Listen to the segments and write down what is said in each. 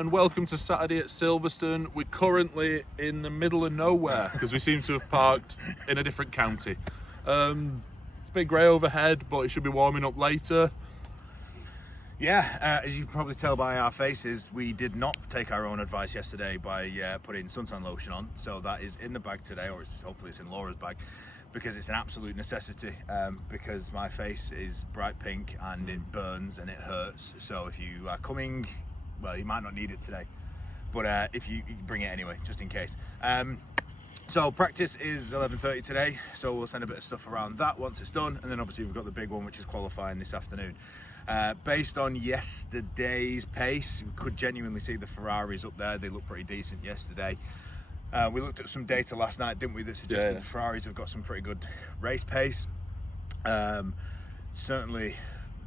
and welcome to Saturday at Silverstone. We're currently in the middle of nowhere because we seem to have parked in a different county. It's a bit grey overhead, but it should be warming up later. Yeah, as you can probably tell by our faces, we did not take our own advice yesterday by putting suntan lotion on. So that is in the bag today, or hopefully it's in Laura's bag, because it's an absolute necessity, because my face is bright pink and it burns and it hurts. So if you are coming, well, you might not need it today, but if you bring it anyway, just in case. So practice is 11:30 today, so we'll send a bit of stuff around that once it's done, and then obviously we've got the big one, which is qualifying this afternoon. Based on yesterday's pace, we could genuinely see the Ferraris up there. They looked pretty decent yesterday. We looked at some data last night, didn't we, that suggested the Ferraris have got some pretty good race pace. Certainly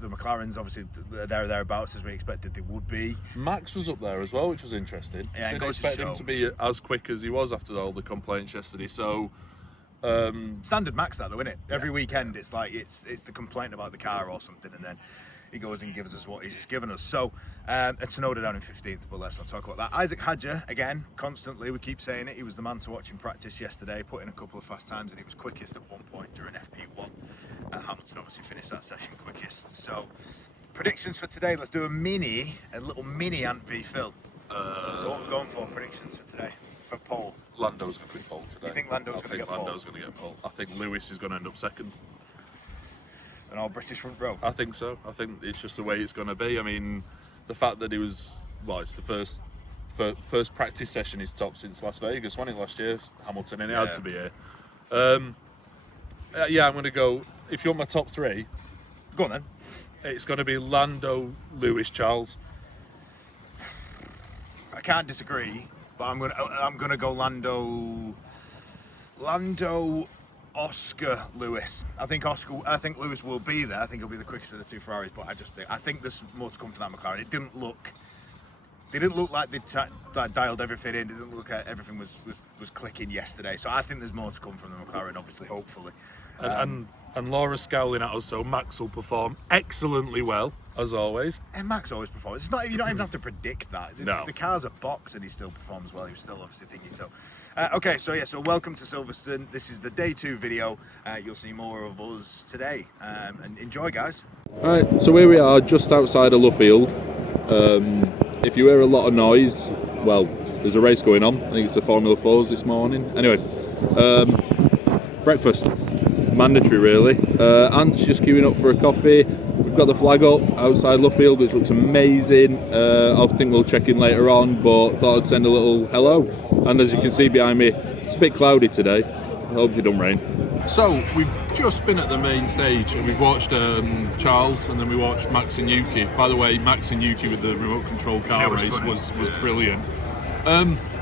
the McLarens, obviously, thereabouts as we expected they would be. Max was up there as well, which was interesting. Yeah, didn't expect him to be as quick as he was after all the complaints yesterday. So standard Max that though, isn't it? Every weekend it's like it's the complaint about the car or something, and then he goes and gives us what he's just given us. So it's Tsunoda down in 15th, but let's not talk about that. Isaac Hadjar, again, constantly, we keep saying it, he was the man to watch in practice yesterday, put in a couple of fast times, and he was quickest at one point during FP1. Hamilton obviously finished that session quickest. So predictions for today, let's do a little mini Ant v Phil. So what we're going for, predictions for today, for pole. Lando's going to be pole today. You think Lando's going to get pole? Lando's going to get pole. I think Lewis is going to end up second. An all British front row? I think so. I think it's just the way it's going to be. I mean, the fact that it's the first practice session he's top since Las Vegas, won it last year, Hamilton, and he had to be here. Yeah, I'm going to go, if you want my top three, go on then. It's going to be Lando, Lewis, Charles. I can't disagree, but I'm going to go Lando, Oscar, Lewis. I think Lewis will be there. I think he'll be the quickest of the two Ferraris, but I think there's more to come from that McLaren. They didn't look like they dialed everything in. It didn't look like everything was clicking yesterday. So I think there's more to come from the McLaren, obviously, hopefully. And Laura's scowling at us, so Max will perform excellently well, as always. And Max always performs. It's not, you don't even have to predict that. No. The car's a box and he still performs well. He was still obviously thinking so. Okay, so welcome to Silverstone. This is the day 2 video. You'll see more of us today. And enjoy, guys. Right, so here we are, just outside of Luffield. If you hear a lot of noise, well, there's a race going on. I think it's the Formula 4s this morning. Anyway, breakfast. Mandatory, really. Ant's just queuing up for a coffee. We've got the flag up outside Luffield, which looks amazing. I think we'll check in later on, but thought I'd send a little hello. And as you can see behind me, it's a bit cloudy today. I hope it don't rain. So we've just been at the main stage and we've watched Charles, and then we watched Max and Yuki. By the way, Max and Yuki with the remote control car race was brilliant.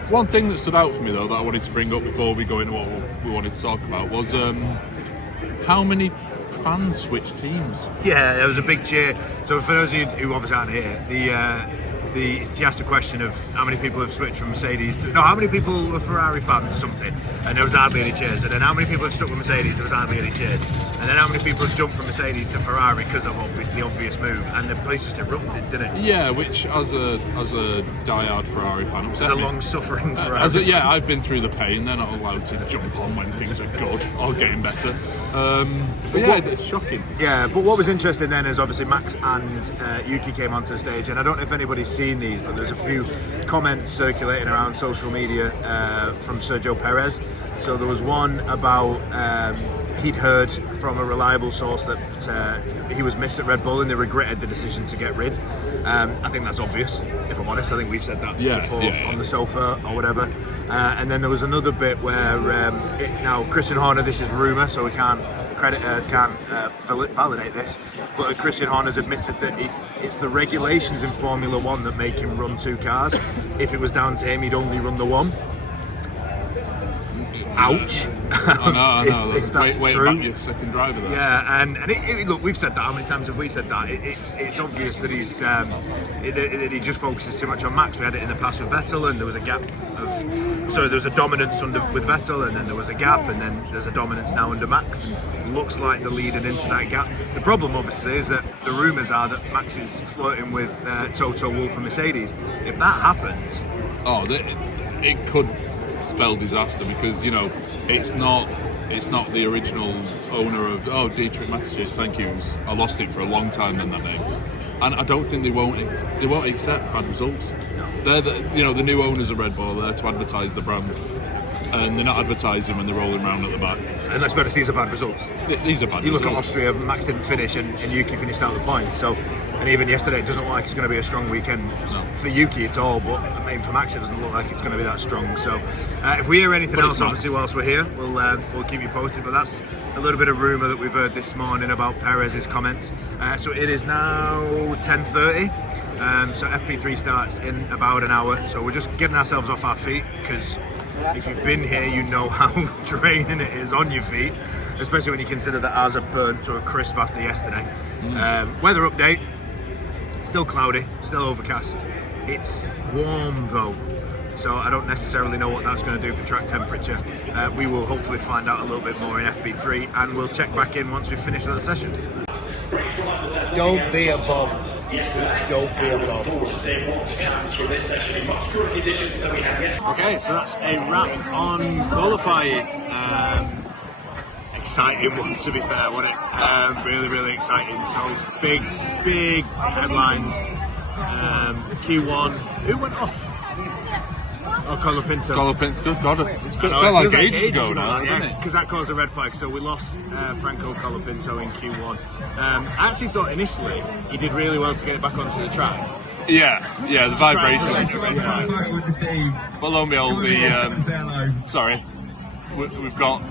One thing that stood out for me though that I wanted to bring up before we go into what we wanted to talk about was how many fans switched teams. Yeah, there was a big cheer. So for those of you who obviously aren't here, she asked a question of how many people have switched from Mercedes to... No, how many people were Ferrari fans or something, and there was hardly any cheers. And then how many people have stuck with Mercedes, there was hardly any cheers. And then how many people have jumped from Mercedes to Ferrari because of the obvious move, and the place just erupted, didn't it? Yeah, which as a die-hard Ferrari fan upset me. As a long-suffering Ferrari fan. Yeah, I've been through the pain. They're not allowed to jump on when things are good or getting better. But yeah, it's shocking. Yeah, but what was interesting then is obviously Max and Yuki came onto the stage, and I don't know if anybody's seen these, but there's a few comments circulating around social media from Sergio Perez. So there was one about he'd heard from a reliable source that he was missed at Red Bull and they regretted the decision to get rid. I think that's obvious, if I'm honest. I think we've said that before on the sofa or whatever. And then there was another bit where now Christian Horner, this is rumour, so we can't validate this, but Christian Horner's admitted that it's the regulations in Formula 1 that make him run 2 cars. If it was down to him, he'd only run the one. Ouch. I know. If that's wait true. back your second driver there. Yeah, and look, we've said that. How many times have we said that? It's obvious that he just focuses too much on Max. We had it in the past with Vettel, and there was a gap there was a dominance with Vettel, and then there was a gap, and then there's a dominance now under Max, and looks like they're leading into that gap. The problem, obviously, is that the rumours are that Max is flirting with Toto Wolff and Mercedes. If that happens, it could spell disaster, because it's not the original owner of Dietrich Mateschitz, thank you. I lost it for a long time in that name, and I don't think they won't accept bad results. They're the new owners of Red Bull are there to advertise the brand, and they're not advertising when they're rolling around at the back. And let's be honest, these are bad results. These are bad results. You look at Austria, Max didn't finish, and Yuki finished out the points. So, and even yesterday, it doesn't look like it's going to be a strong weekend for Yuki at all. But I mean, for Max, it doesn't look like it's going to be that strong. So, if we hear anything else, obviously, whilst we're here, we'll keep you posted. But that's a little bit of rumour that we've heard this morning about Perez's comments. So it is now 10:30. So FP3 starts in about an hour. So we're just getting ourselves off our feet, because if you've been here, you know how draining it is on your feet, especially when you consider that ours are burnt to a crisp after yesterday. Weather update, still cloudy, still overcast. It's warm though, so I don't necessarily know what that's going to do for track temperature. We will hopefully find out a little bit more in FP3, and we'll check back in once we've finished that session. Don't be a bum. Don't be a bum. Okay, so that's a wrap on qualifying. Exciting one, to be fair, wasn't it? Really, really exciting. So big headlines. Q1. Who went off? Oh, Colapinto. Good God. It felt like ages ago now, didn't it? Because that caused a red flag. So we lost Franco Colapinto in Q1. I actually thought initially he did really well to get it back onto the track. Yeah, the vibration was a red flag. But lo and behold, we've got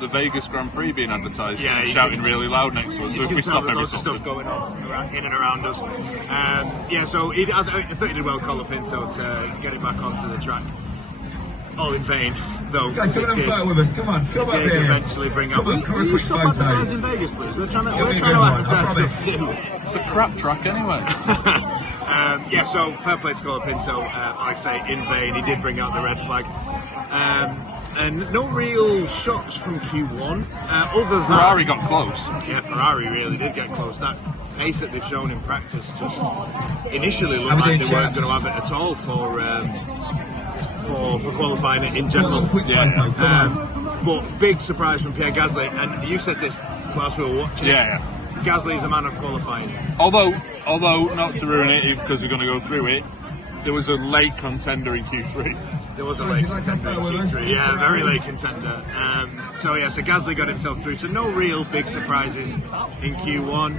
the Vegas Grand Prix being advertised, shouting really loud next to us. So if we stop every stuff going on in and around us. So I thought he did well, Colapinto, to get it back onto the track. All in vain, though. Guys, come and have a photo with us. Come on, come up here. Eventually bring up. Will you stop advertising Vegas, please? We're trying to advertise stuff too. It's a crap track anyway. So fair play to Colapinto. Like I say, in vain. He did bring out the red flag. And no real shots from Q1. Other than Ferrari got close. Yeah, Ferrari really did get close. That pace that they've shown in practice just initially looked like they weren't going to have it at all for qualifying it in general. But big surprise from Pierre Gasly, and you said this whilst we were watching. Gasly's a man of qualifying. Although not to ruin it because they're going to go through it, there was a late contender in Q3. There was a late contender in Q3, yeah, very late contender. So Gasly got himself through. So no real big surprises in Q1.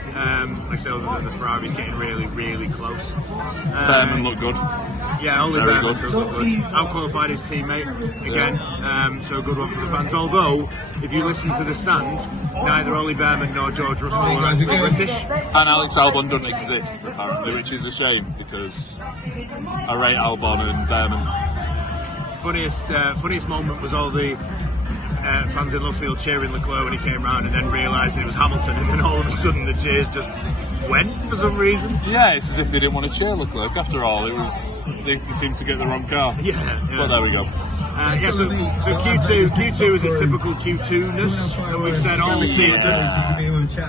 Like I said, other than the Ferrari's getting really, really close. Behrman looked good. Yeah, only Behrman does look good. Out-qualified his teammate again, so a good one for the fans. Although, if you listen to the stand, neither Ollie Behrman nor George Russell are actually British. And Alex Albon doesn't exist, apparently, which is a shame, because I rate Albon and Behrman. Funniest moment was all the fans in Luffield cheering Leclerc when he came round, and then realising it was Hamilton, and then all of a sudden the cheers just went for some reason. Yeah, it's as if they didn't want to cheer Leclerc. After all, they seemed to get the wrong car. Yeah. But there we go. So Q2 is its typical Q2-ness that we've said all season.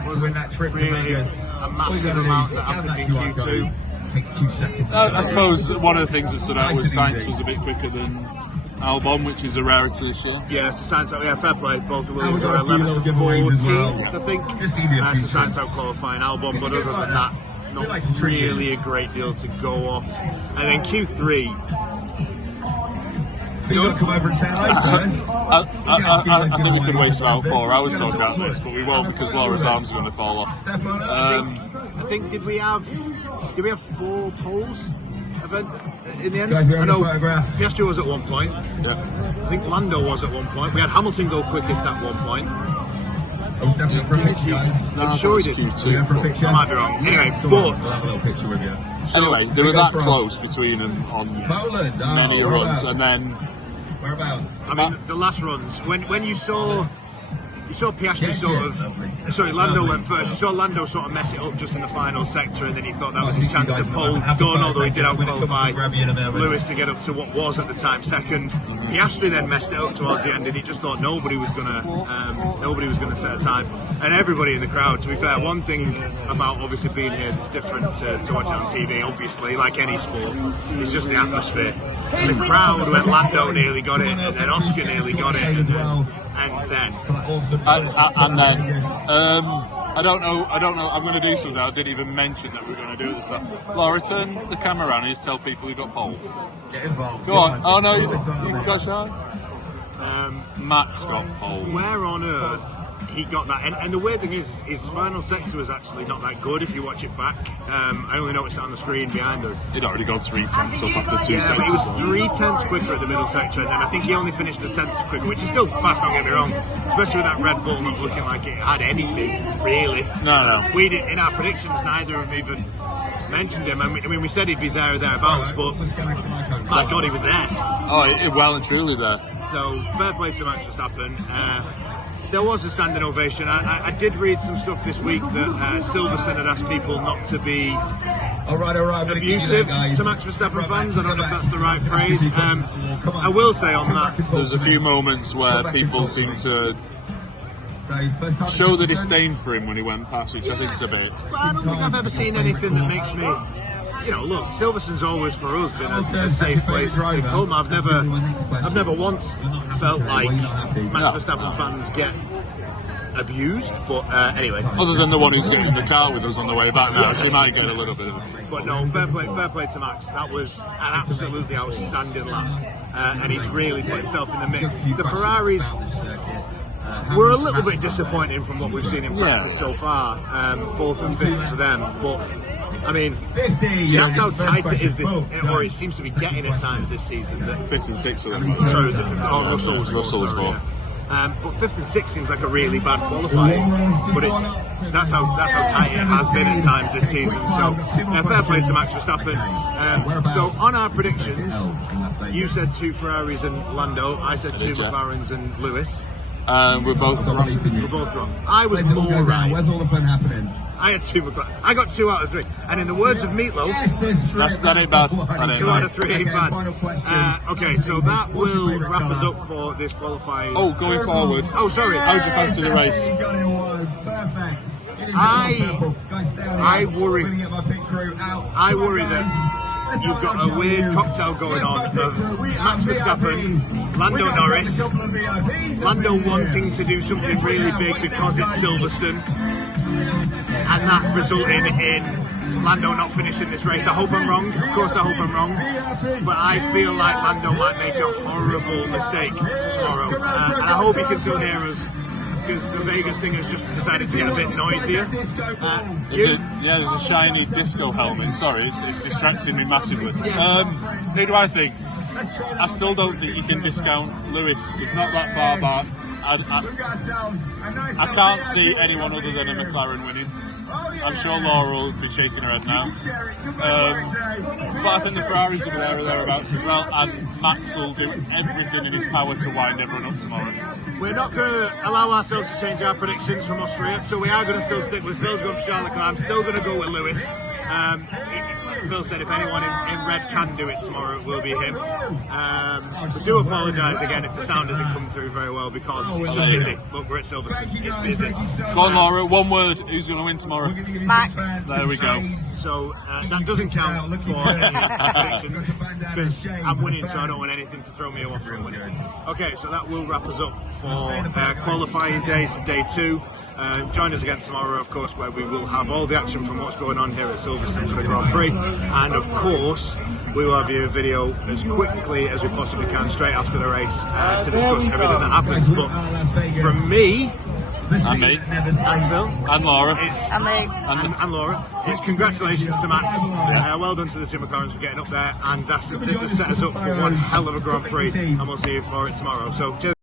Was really a massive amount that happened in Q2. Takes 2 seconds. I suppose one of the things that stood out was Sainz was a bit quicker than Albon, which is a rarity this year. Yeah, so Sainz out. Yeah, fair play. Both of them were 11 to 14, I think. So Sainz out qualifying Albon, but other than that, not really a great deal to go off. And then Q3. You got to come over and say hello first. I think we could waste about 4 hours talking about this, but we won't, because Laura's arms are going to fall off. I think did we have 4 poles event in the end? Guys, I know photograph. Piastri was at one point. Yeah. I think Lando was at one point. We had Hamilton go quickest at one point. Are we stepping up for a picture, guys? I'm sure he did. Are we going for a picture? I might be wrong. Anyway, We'll have a little picture with you. Anyway, they were that close between them on Poland. many runs, and then Whereabouts? I mean, the last runs, when you saw Piastri Lando went first. You saw Lando sort of mess it up just in the final sector, and then he thought that was his chance to pull done, although he did out-qualify Lewis to get up to what was at the time second. Piastri then messed it up towards the end, and he just thought nobody was gonna set a time. And everybody in the crowd, to be fair, one thing about obviously being here that's different to watching on TV, obviously, like any sport, is just the atmosphere. The crowd when Lando nearly got it, and then Oscar nearly got it, and then I don't know. I'm going to do something I didn't even mention that we were going to do this. Laura, turn the camera around and just tell people who got pole. Get involved. Go on. Oh no, you got shine. Max got pole. Where on earth he got that? And the weird thing is, his final sector was actually not that good if you watch it back. I only noticed it on the screen behind us. He'd already gone 3 tenths up after 2 sectors. He was 3 tenths quicker at the middle sector, and then I think he only finished a tenth quicker, which is still fast, don't get me wrong. Especially with that Red Bull not looking like it had anything, really. No. We did, in our predictions, neither of them even mentioned him. I mean, we said he'd be there or thereabouts, but my God, he was there. Oh, well and truly there. So, fair play to Max Verstappen. There was a standing ovation. I did read some stuff this week that Silverstone had asked people not to be abusive to Max Verstappen fans. I don't know if that's the right phrase. I will say on that, there's a few moments where people seem to show the disdain for him when he went past, which I think is a bit. But I don't think I've ever seen anything that makes me. Look, Silverstone's always for us been a safe place to come. I've never once felt like Max Verstappen fans get abused, but anyway. Other than the one who's getting in the car with us on the way back now, she might get a little bit of it. But no, fair play to Max. That was an absolutely outstanding lap, and he's really put himself in the mix. The Ferraris were a little bit disappointing from what we've seen in practice so far, 4th and 5th for them, but I mean, that's how tight it is or it seems to be getting at times this season. That 5th and 6th for them. Sorry, Russell was 4th. But 5th and 6th seems like a really bad qualifying, but that's how tight it has been at times this season. So fair play to Max Verstappen. So on our predictions, you said 2 Ferraris and Lando. I said 2 McLarens and Lewis. We're both wrong. We're both wrong. I was more right. Where's all the fun happening? I had 2 McLarens. I got 2 out of 3. And in the words of Meatloaf, that ain't bad. 2 out of 3 ain't bad. Okay, so that will wrap us up for this qualifying. Oh, going forward. Oh, sorry. How's your fancy the race? I worry that you've got a weird cocktail going on of Max Verstappen, Lando Norris, Lando wanting to do something really big because it's Silverstone, and that resulting in Lando not finishing this race. I hope I'm wrong. Of course, I hope I'm wrong. But I feel like Lando might make a horrible mistake tomorrow. And I hope he can still hear us, because the Vegas thing has just decided to get a bit noisier. There's a shiny disco helmet. Sorry, it's distracting me massively. Who do I think? I still don't think you can discount Lewis. It's not that far back. I can't see anyone other than a McLaren winning. I'm sure Laura will be shaking her head now. But I think the Ferraris will be there or thereabouts as well, and Max will do everything in his power to wind everyone up tomorrow. We're not going to allow ourselves to change our predictions from Austria, so we are going to still stick with Phil's going for Charles Leclerc. I'm still going to go with Lewis. Phil said if anyone in red can do it tomorrow, it will be him. We do apologise again if the sound doesn't come through very well, because it's just busy. Look, we're at Silverstone, it's busy. Go on, Laura, one word, who's going to win tomorrow? Max. There we go. So that doesn't count for any predictions, because I'm winning, so I don't want anything to throw me off from winning. Okay, so that will wrap us up for qualifying days, day 2. Join us again tomorrow, of course, where we will have all the action from what's going on here at Silverstone for the Grand Prix, and of course we will have you a video as quickly as we possibly can straight after the race to discuss everything that happens. But from me, and me, and Phil, and Laura, and Laura, it's congratulations to Max. Well done to the 2 McLarens for getting up there, and this has set us up for one hell of a Grand Prix, and we'll see you for it tomorrow. So cheers.